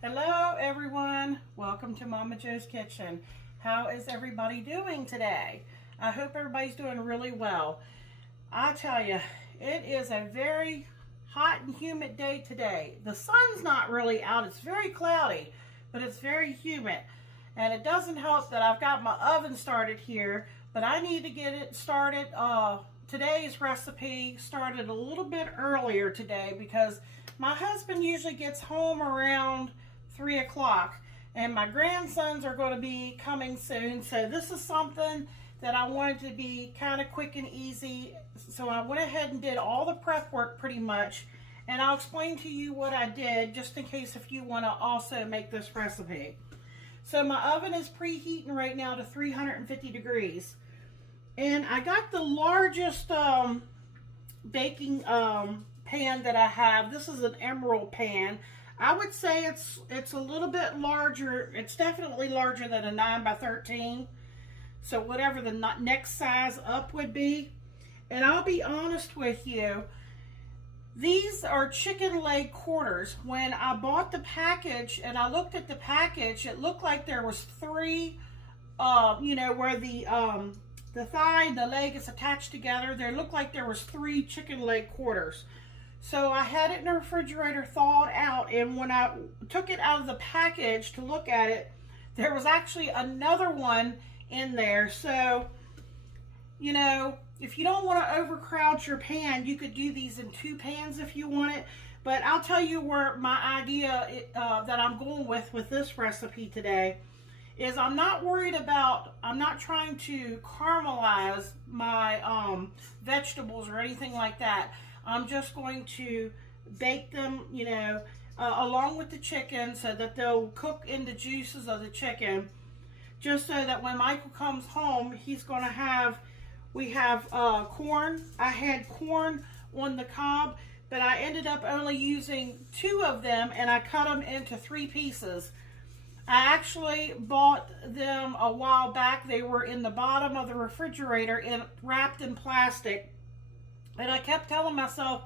Hello everyone, welcome to Momma Jo's Kitchen. How is everybody doing today? I hope everybody's doing really well. I tell you, it is a very hot and humid day today. The sun's not really out, it's very cloudy, but it's very humid. And it doesn't help that I've got my oven started here, but I need to get it started. Today's recipe started a little bit earlier today because my husband usually gets home around 3 o'clock and my grandsons are going to be coming soon, so this is something that I wanted to be kind of quick and easy. So I went ahead and did all the prep work pretty much, and I'll explain to you what I did just in case if you want to also make this recipe. So my oven is preheating right now to 350 degrees, and I got the largest baking pan that I have. This is an emerald pan. I would say it's a little bit larger. It's definitely larger than a 9 by 13. So whatever the next size up would be. And I'll be honest with you, these are chicken leg quarters. When I bought the package and I looked at the package, it looked like there was three, where the thigh and the leg is attached together. There looked like there was 3 chicken leg quarters. So I had it in the refrigerator thawed out, and when I took it out of the package to look at it, there was actually another one in there. So, you know, if you don't want to overcrowd your pan, you could do these in 2 pans if you want it. But I'll tell you where my idea that I'm going with this recipe today is I'm not trying to caramelize my vegetables or anything like that. I'm just going to bake them, along with the chicken so that they'll cook in the juices of the chicken, just so that when Michael comes home, he's going to have, we have corn. I had corn on the cob, but I ended up only using 2 of them, and I cut them into 3 pieces. I actually bought them a while back. They were in the bottom of the refrigerator and wrapped in plastic. And I kept telling myself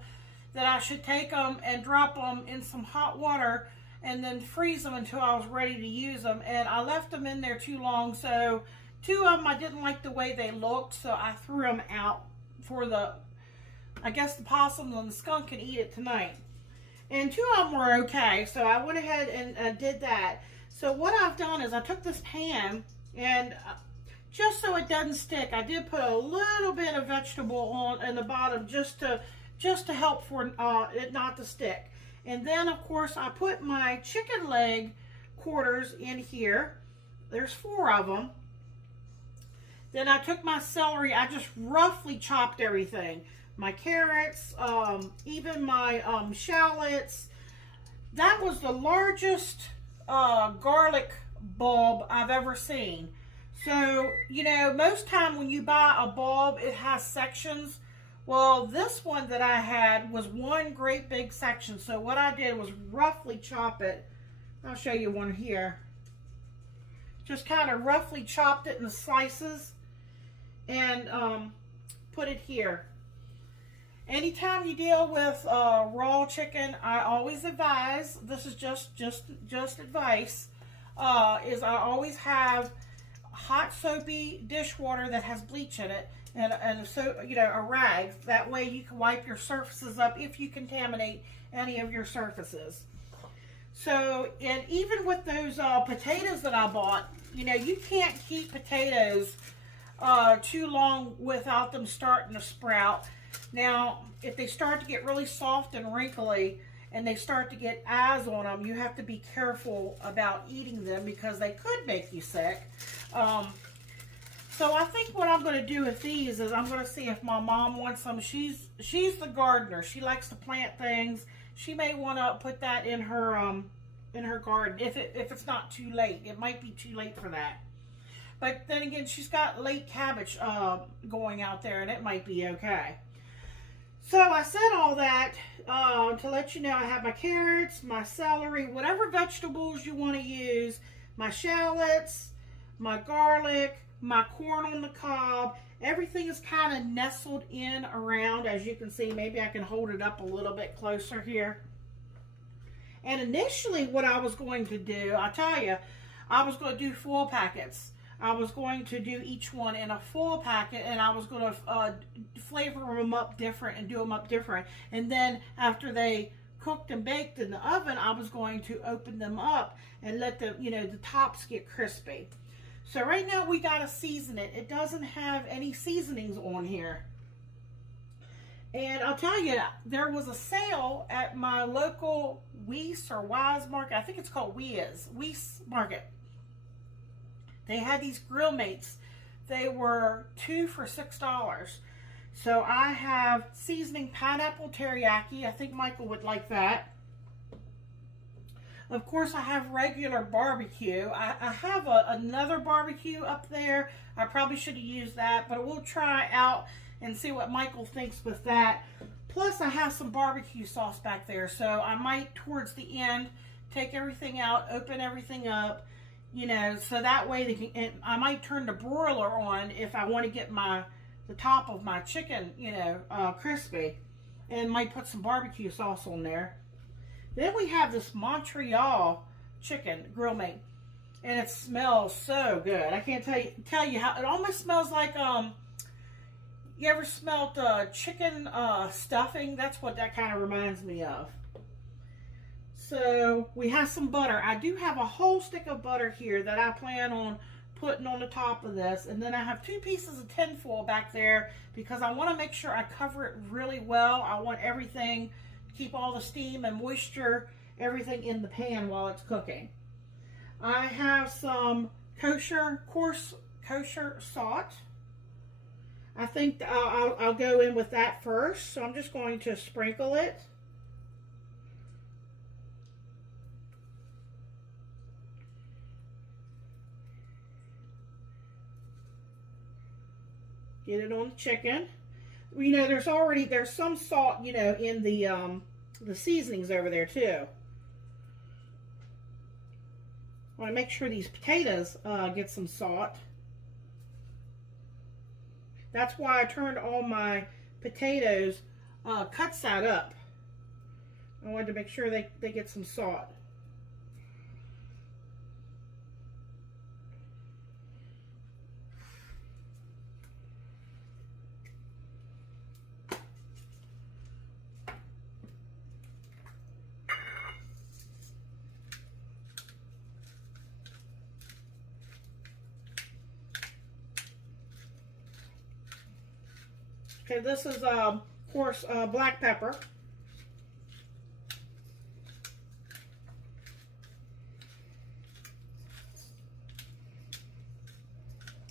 that I should take them and drop them in some hot water and then freeze them until I was ready to use them. And I left them in there too long, so 2 of them I didn't like the way they looked, so I threw them out for I guess the possum and the skunk can eat it tonight. And 2 of them were okay, so I went ahead and did that. So what I've done is I took this pan, and just so it doesn't stick, I did put a little bit of vegetable on in the bottom just to help for it not to stick. And then of course I put my chicken leg quarters in here. There's 4 of them. Then I took my celery. I just roughly chopped everything. My carrots, even my shallots. That was the largest garlic bulb I've ever seen. So, most time when you buy a bulb, it has sections. Well, this one that I had was one great big section. So what I did was roughly chop it. I'll show you one here. Just kind of roughly chopped it in slices and put it here. Anytime you deal with raw chicken, I always advise, this is just advice, is I always have hot soapy dishwater that has bleach in it, and a rag. That way you can wipe your surfaces up if you contaminate any of your surfaces. So, and even with those potatoes that I bought, you can't keep potatoes too long without them starting to sprout. Now, if they start to get really soft and wrinkly and they start to get eyes on them, you have to be careful about eating them because they could make you sick. So I think what I'm going to do with these is I'm going to see if my mom wants some. She's the gardener. She likes to plant things. She may want to put that in her garden if it's not too late. It might be too late for that. But then again, she's got late cabbage going out there, and it might be okay. So I said all that to let you know I have my carrots, my celery, whatever vegetables you want to use, my shallots, my garlic, my corn on the cob. Everything is kind of nestled in around, as you can see. Maybe I can hold it up a little bit closer here. And initially what I was going to do, I'll tell you, I was going to do full packets. I was going to do each one in a full packet, and I was going to flavor them up different and do them up different. And then after they cooked and baked in the oven, I was going to open them up and let the, the tops get crispy. So right now we got to season it. It doesn't have any seasonings on here. And I'll tell you, there was a sale at my local Weiss or Wise Market. I think it's called Weiss Market. They had these grill mates. They were 2 for $6. So I have seasoning pineapple teriyaki. I think Michael would like that. Of course, I have regular barbecue. I have another barbecue up there. I probably should have used that, but we'll try out and see what Michael thinks with that. Plus, I have some barbecue sauce back there, so I might, towards the end, take everything out, open everything up, so that way they can, and I might turn the broiler on if I want to get the top of my chicken, crispy, and might put some barbecue sauce on there. Then we have this Montreal chicken grill mate, and it smells so good. I can't tell you how it almost smells like you ever smelled chicken stuffing? That's what that kind of reminds me of. So we have some butter. I do have a whole stick of butter here that I plan on putting on the top of this. And then I have 2 pieces of tin foil back there because I want to make sure I cover it really well. I want everything, keep all the steam and moisture, everything in the pan while it's cooking. I have some coarse kosher salt. I think I'll go in with that first, so I'm just going to sprinkle it. Get it on the chicken. There's some salt, in the seasonings over there too. I want to make sure these potatoes get some salt. That's why I turned all my potatoes, cut side up. I wanted to make sure they get some salt. Okay, this is, of course, black pepper.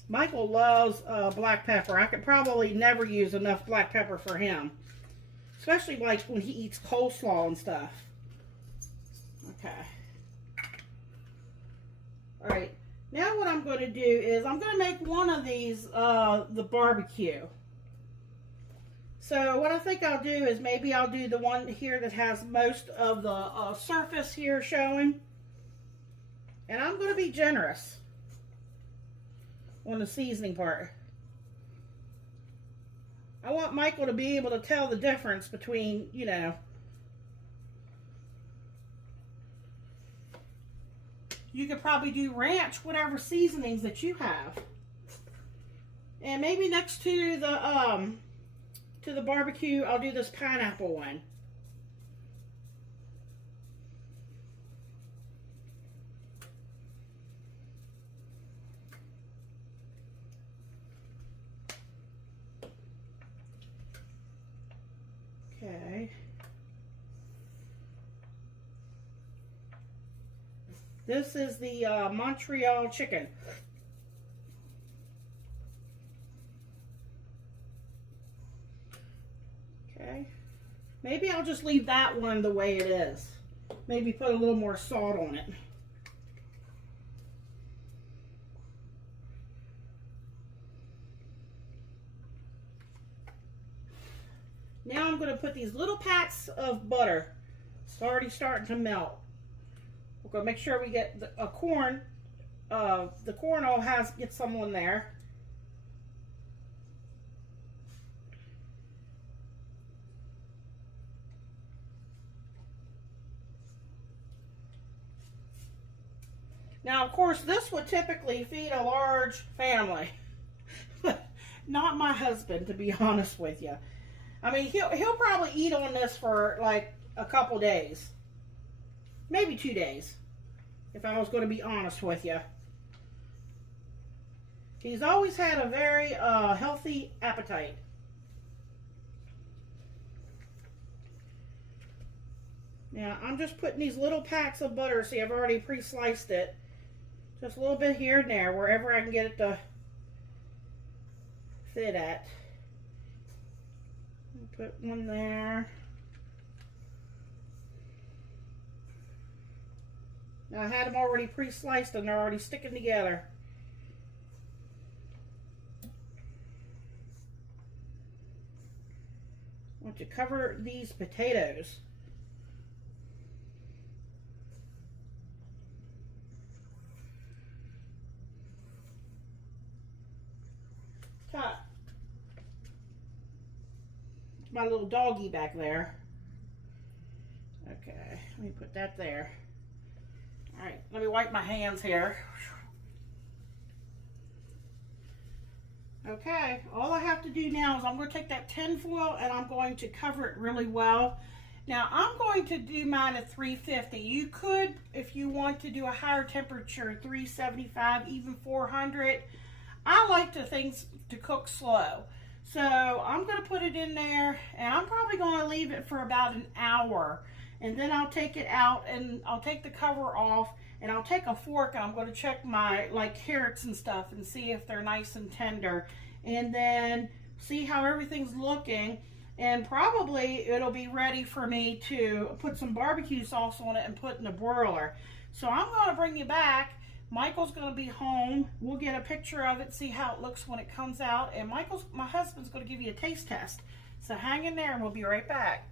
Michael loves black pepper. I could probably never use enough black pepper for him. Especially like when he eats coleslaw and stuff. Okay. Alright, now what I'm going to do is I'm going to make one of these the barbecue. So what I think I'll do is maybe I'll do the one here that has most of the surface here showing. And I'm going to be generous on the seasoning part. I want Michael to be able to tell the difference between, you could probably do ranch, whatever seasonings that you have. And maybe next to the barbecue, I'll do this pineapple one. Okay. This is the Montreal chicken. Okay. Maybe I'll just leave that one the way it is. Maybe put a little more salt on it. Now I'm going to put these little pats of butter. It's already starting to melt. We're going to make sure we get the corn. The corn all get some on there. Now, of course, this would typically feed a large family, but not my husband, to be honest with you. I mean, he'll probably eat on this for like a couple days, maybe 2 days, if I was going to be honest with you. He's always had a very healthy appetite. Now, I'm just putting these little packs of butter. See, I've already pre-sliced it. Just a little bit here and there, wherever I can get it to fit at. Put one there. Now, I had them already pre-sliced and they're already sticking together. I want to cover these potatoes. Cut. My little doggy back there. Okay, let me put that there. All right, let me wipe my hands here. Okay, all I have to do now is I'm going to take that tin foil and I'm going to cover it really well. Now, I'm going to do mine at 350. You could, if you want to do a higher temperature, 375, even 400. I like things to cook slow. So I'm going to put it in there and I'm probably going to leave it for about an hour. And then I'll take it out and I'll take the cover off and I'll take a fork and I'm going to check my carrots and stuff and see if they're nice and tender. And then see how everything's looking. And probably it'll be ready for me to put some barbecue sauce on it and put in the broiler. So I'm going to bring you back. Michael's going to be home. We'll get a picture of it, see how it looks when it comes out. And my husband's going to give you a taste test. So hang in there and we'll be right back.